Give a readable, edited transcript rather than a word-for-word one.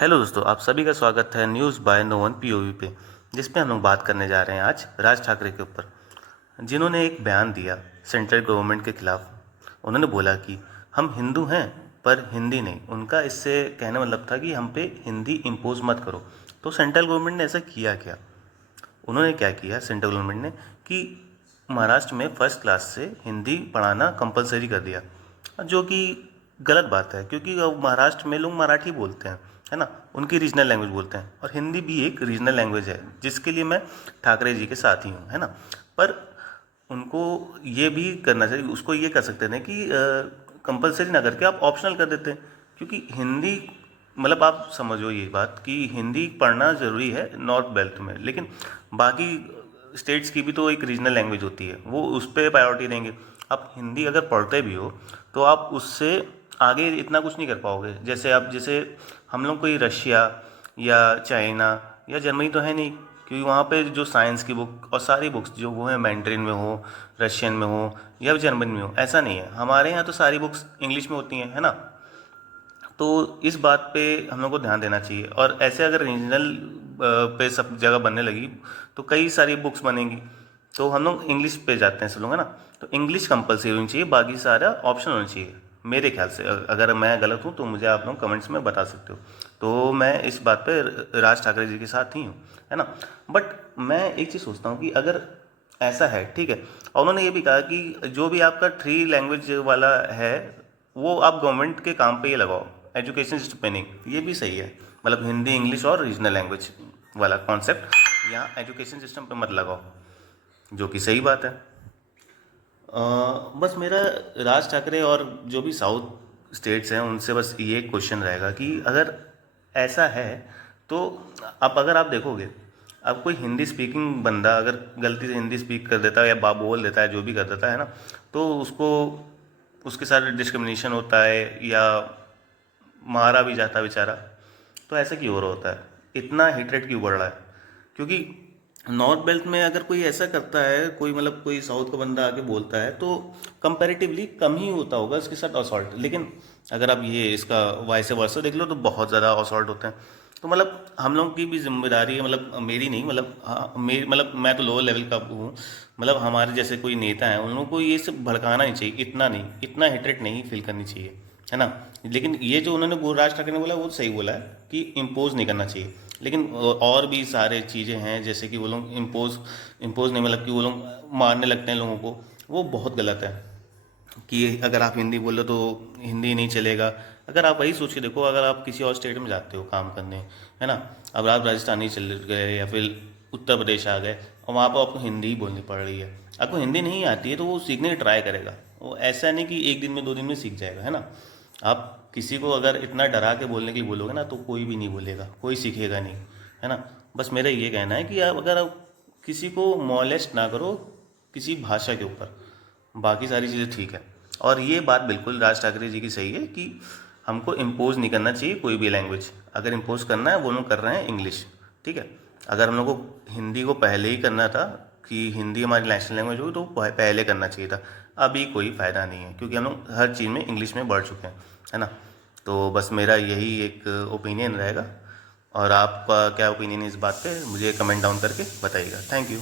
Hello दोस्तों, आप सभी का स्वागत है news by no one POV पे, जिसपे हम लोग बात करने जा रहे हैं आज राज ठाकरे के ऊपर, जिन्होंने एक बयान दिया सेंट्रल गवर्नमेंट के खिलाफ। उन्होंने बोला कि हम हिंदू हैं पर हिंदी नहीं। उनका इससे कहने मतलब था कि हम पे हिंदी इम्पोज मत करो। तो सेंट्रल गवर्नमेंट ने ऐसा किया क्या? उन्होंने क्या किया सेंट्रल गवर्नमेंट ने कि महाराष्ट्र में फर्स्ट क्लास से हिंदी पढ़ाना कंपलसरी कर दिया, जो कि गलत बात है, क्योंकि अब महाराष्ट्र में लोग मराठी बोलते हैं, है ना, उनकी रीजनल लैंग्वेज बोलते हैं, और हिंदी भी एक रीजनल लैंग्वेज है, जिसके लिए मैं ठाकरे जी के साथ ही हूँ, है ना। पर उनको ये भी करना चाहिए, उसको ये कर सकते थे कि कंपलसरी ना करके आप ऑप्शनल कर देते, क्योंकि हिंदी मतलब आप समझो ये बात कि हिंदी पढ़ना ज़रूरी है नॉर्थ बेल्ट में, लेकिन बाकी स्टेट्स की भी तो एक रीजनल लैंग्वेज होती है, वो उस पर प्रायोरिटी देंगे। आप हिंदी अगर पढ़ते भी हो तो आप उससे आगे इतना कुछ नहीं कर पाओगे। जैसे हम लोग कोई रशिया या चाइना या जर्मनी तो है नहीं, क्योंकि वहाँ पे जो साइंस की बुक और सारी बुक्स जो वो है मैंड्रिन में हो, रशियन में हो या जर्मन में हो, ऐसा नहीं है। हमारे यहाँ तो सारी बुक्स इंग्लिश में होती हैं, है ना। तो इस बात पे हम लोग को ध्यान देना चाहिए, और ऐसे अगर रीजनल पे सब जगह बनने लगी तो कई सारी बुक्स बनेंगी, तो हम लोग इंग्लिश पे जाते हैं सब लोग, है ना। तो इंग्लिश कंपलसरी होनी चाहिए, बाकी सारा ऑप्शन होना चाहिए मेरे ख्याल से। अगर मैं गलत हूँ तो मुझे आप लोग कमेंट्स में बता सकते हो। तो मैं इस बात पे राज ठाकरे जी के साथ ही हूँ, है ना। बट मैं एक चीज़ सोचता हूँ कि अगर ऐसा है, ठीक है, और उन्होंने ये भी कहा कि जो भी आपका 3 लैंग्वेज वाला है वो आप गवर्नमेंट के काम पे ही लगाओ, एजुकेशन सिस्टम पे नहीं। ये भी सही है, मतलब हिंदी इंग्लिश और रीजनल लैंग्वेज वाला कॉन्सेप्ट यहाँ एजुकेशन सिस्टम पे मत लगाओ, जो कि सही बात है। बस मेरा राज ठाकरे और जो भी साउथ स्टेट्स हैं उनसे बस ये क्वेश्चन रहेगा कि अगर ऐसा है तो अगर आप देखोगे, अब कोई हिंदी स्पीकिंग बंदा अगर गलती से हिंदी स्पीक कर देता है या बोल देता है, जो भी कर देता है ना, तो उसको उसके साथ डिस्क्रिमिनेशन होता है या मारा भी जाता है बेचारा। तो ऐसा क्यों हो रहा होता है, इतना हेटरेट क्यों बढ़ रहा है? क्योंकि नॉर्थ बेल्ट में अगर कोई ऐसा करता है, कोई मतलब कोई साउथ का बंदा आके बोलता है, तो कंपैरेटिवली कम ही होता होगा इसके साथ असॉल्ट। लेकिन अगर आप ये इसका वाइस वर्सा देख लो तो बहुत ज़्यादा असॉल्ट होते हैं। तो मतलब हम लोग की भी जिम्मेदारी है, मतलब मेरी नहीं, मतलब हाँ मेरी, मतलब मैं तो लोअर लेवल का हूँ, मतलब हमारे जैसे कोई नेता है उन लोगों को ये सब भड़काना नहीं चाहिए, इतना नहीं, इतना हेटरेट नहीं फील करनी चाहिए, है ना। लेकिन ये जो उन्होंने राज ठाकरे ने बोला वो सही बोला है कि इम्पोज नहीं करना चाहिए। लेकिन और भी सारे चीज़ें हैं, जैसे कि वो लोग इम्पोज इम्पोज नहीं, मतलब कि वो लोग मारने लगते हैं लोगों को, वो बहुत गलत है। कि अगर आप हिंदी बोलो तो हिंदी नहीं चलेगा। अगर आप वही सोच के देखो, अगर आप किसी और स्टेट में जाते हो काम करने, है ना, अब आप राजस्थान ही चले गए या फिर उत्तर प्रदेश आ गए और वहाँ पर आपको हिंदी ही बोलनी पड़ रही है, आपको हिंदी नहीं आती है तो वो सीखने की ट्राई करेगा। वो ऐसा नहीं कि एक दिन में 2 दिन में सीख जाएगा, है ना। आप किसी को अगर इतना डरा के बोलने के लिए बोलोगे ना तो कोई भी नहीं बोलेगा, कोई सीखेगा नहीं, है ना। बस मेरा ये कहना है कि आप किसी को मॉलेस्ट ना करो किसी भाषा के ऊपर, बाकी सारी चीज़ें ठीक है। और ये बात बिल्कुल राज ठाकरे जी की सही है कि हमको इम्पोज नहीं करना चाहिए कोई भी लैंग्वेज। अगर इम्पोज करना है वो लोग कर रहे हैं इंग्लिश, ठीक है। अगर हम लोग को हिंदी को पहले ही करना था कि हिंदी हमारी नेशनल लैंग्वेज होगी तो पहले करना चाहिए था। अभी कोई फ़ायदा नहीं है, क्योंकि हम लोग हर चीज़ में इंग्लिश में बढ़ चुके हैं, है ना। तो बस मेरा यही एक ओपिनियन रहेगा, और आपका क्या ओपिनियन है इस बात पे मुझे कमेंट डाउन करके बताइएगा। Thank you.